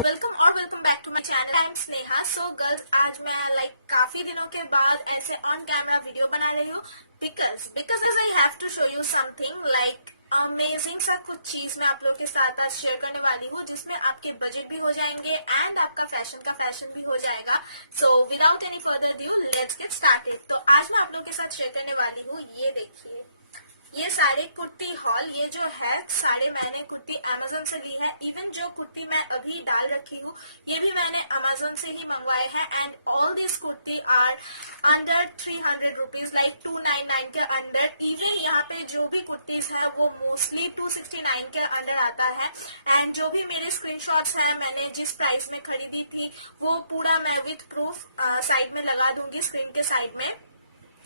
Welcome और welcome back to my channel. I am Sneha. So girls, आज मैं काफी दिनों के बाद ऐसे ऑन कैमरा वीडियो बना रही हूँ because I have to show you something amazing सा कुछ चीज मैं आप लोग के साथ आज शेयर करने वाली हूँ, जिसमें आपके बजट भी हो जाएंगे एंड आपका फैशन भी हो जाएगा। So without any further due let's get started. तो आज मैं आप लोग के साथ शेयर करने वाली हूँ, ये देखिए, ये साड़ी कुर्ती हॉल। ये जो है साड़ी मैंने कुर्ती अमेजोन से ली है। इवन जो कुर्ती मैं अभी डाल रखी हूँ ये भी मैंने अमेजोन से ही मंगवाए हैं and all this kurti are under 300 rupees, like 299 के अंडर। इवन यहाँ पे जो भी कुर्तीज है वो मोस्टली 269 के अंडर आता है। एंड जो भी मेरे स्क्रीनशॉट्स हैं, मैंने जिस प्राइस में खरीदी थी वो पूरा मैं विथ प्रूफ साइड में लगा दूंगी, स्क्रीन के साइड में,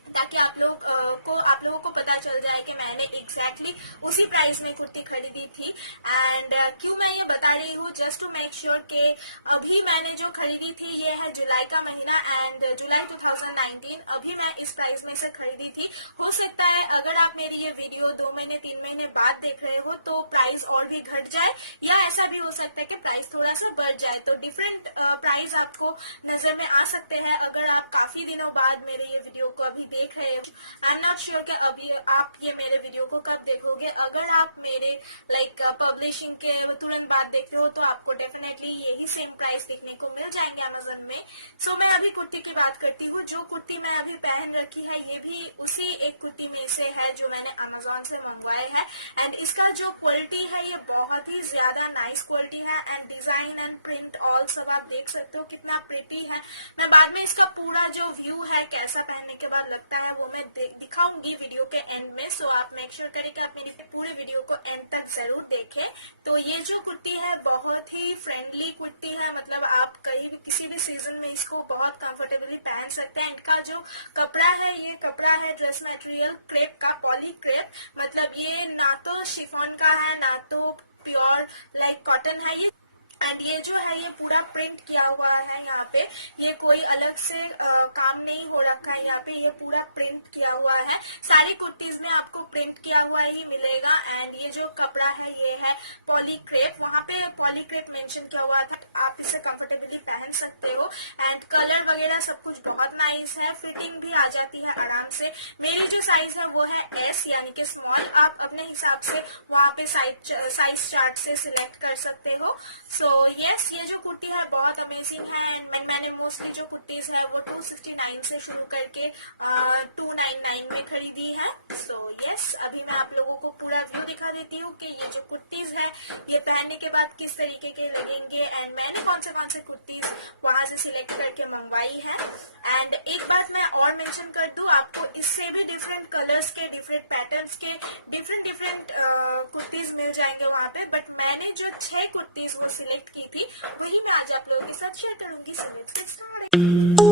ताकि आप लोगों को पता चल जाए कि मैंने एग्जैक्टली उसी प्राइस में कुर्ती खरीदी थी। एंड क्यों मैं ये बता रही हूँ, जस्ट टू मेक श्योर कि अभी मैंने जो खरीदी थी ये है जुलाई का महीना एंड जुलाई 2019। अभी मैं इस प्राइस में से खरीदी थी। हो सकता है अगर आप मेरी ये वीडियो 2 महीने 3 महीने बाद देख रहे हो तो प्राइस और भी घट जाए, या ऐसा भी हो सकता है कि प्राइस थोड़ा सा बढ़ जाए। तो डिफरेंट प्राइस आपको नजर में आ सकते हैं अगर आप काफी दिनों बाद मेरे ये वीडियो को अभी देख रहे हो। आई एम नॉट श्योर कि अभी आप ये मेरे वीडियो को कब देखोगे। अगर आप मेरे पब्लिशिंग के तुरंत बाद देख रहे हो तो आपको डेफिनेटली यही सेम प्राइस देखने को मिल जाएंगे अमेजोन में। सो मैं अभी कुर्ती की बात करती हूँ। जो कुर्ती मैं अभी पहन रखी है ये भी उसी एक कुर्ती में से है जो मैंने अमेजोन से मंगवाए है। एंड इसका जो क्वालिटी है ये बहुत ही ज्यादा नाइस क्वालिटी है and design and print all सब आप देख सकते हो कितना प्रिटी है। मैं बाद में इसका पूरा जो व्यू है कैसा पहनने के बाद लगता है वो मैं दिखाऊंगी वीडियो के एंड में। सो आप मेक श्योर करें कि आप मेरी पूरे वीडियो को एंड तक जरूर देखें। तो ये जो कुर्ती है बहुत ही फ्रेंडली कुर्ती है, मतलब आप कहीं भी किसी भी सीजन में इसको बहुत कंफर्टेबली पहन सकते हैं। इनका जो कपड़ा है ये कपड़ा है ड्रेस मटेरियल क्रेप का, पॉली क्रेप, मतलब ये ना तो शिफॉन का है ना तो प्योर कॉटन है। एंड ये जो है ये पूरा प्रिंट किया हुआ है यहाँ पे, ये कोई अलग से काम नहीं हो रखा है। यहाँ पे ये पूरा प्रिंट किया हुआ है। सारी कुर्तीज में आपको प्रिंट किया हुआ ही मिलेगा। एंड ये जो कपड़ा है ये है पॉली क्रेप, वहाँ पे पॉली क्रेप मेंशन किया हुआ था। आप इसे कंफर्टेबली पहन सकते हो एंड कलर वगैरह सब कुछ बहुत नाइस है। फिटिंग भी आ जाती है आराम से। मेरी जो साइज है वो है एस यानी कि स्मॉल। आप अपने हिसाब से वहाँ पे साइज चार्ट से सिलेक्ट कर सकते हो। सो यस, ये जो कुर्ती है बहुत अमेजिंग है एंड मैंने मोस्टली जो कुर्तीज है वो 269 से शुरू करके 299 में खरीदी है। सो यस, अभी मैं आप लोगों को पूरा व्यू दिखा देती हूँ कि ये जो कुर्तीज है ये पहनने के बाद किस तरीके के लगेंगे एंड मैंने कौन से कुर्तीज वहां से सिलेक्ट करके मंगवाई है। एंड एक बात मैं और मेंशन कर दूं, आपको इससे भी डिफरेंट कलर्स के, डिफरेंट पैटर्न्स के डिफरेंट कुर्तीज मिल जाएंगे वहाँ पे। बट मैंने जो 6 कुर्तीज वो सिलेक्ट की थी वही मैं आज आप लोगों के साथ शेयर करूंगी। So let's get started.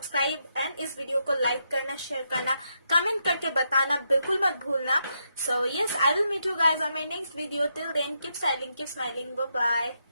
Subscribe and इस वीडियो को लाइक करना, शेयर करना, कमेंट करके बताना बिल्कुल मत भूलना. So yes, I will meet you guys on my next video. Till then, keep styling, keep smiling. Bye bye.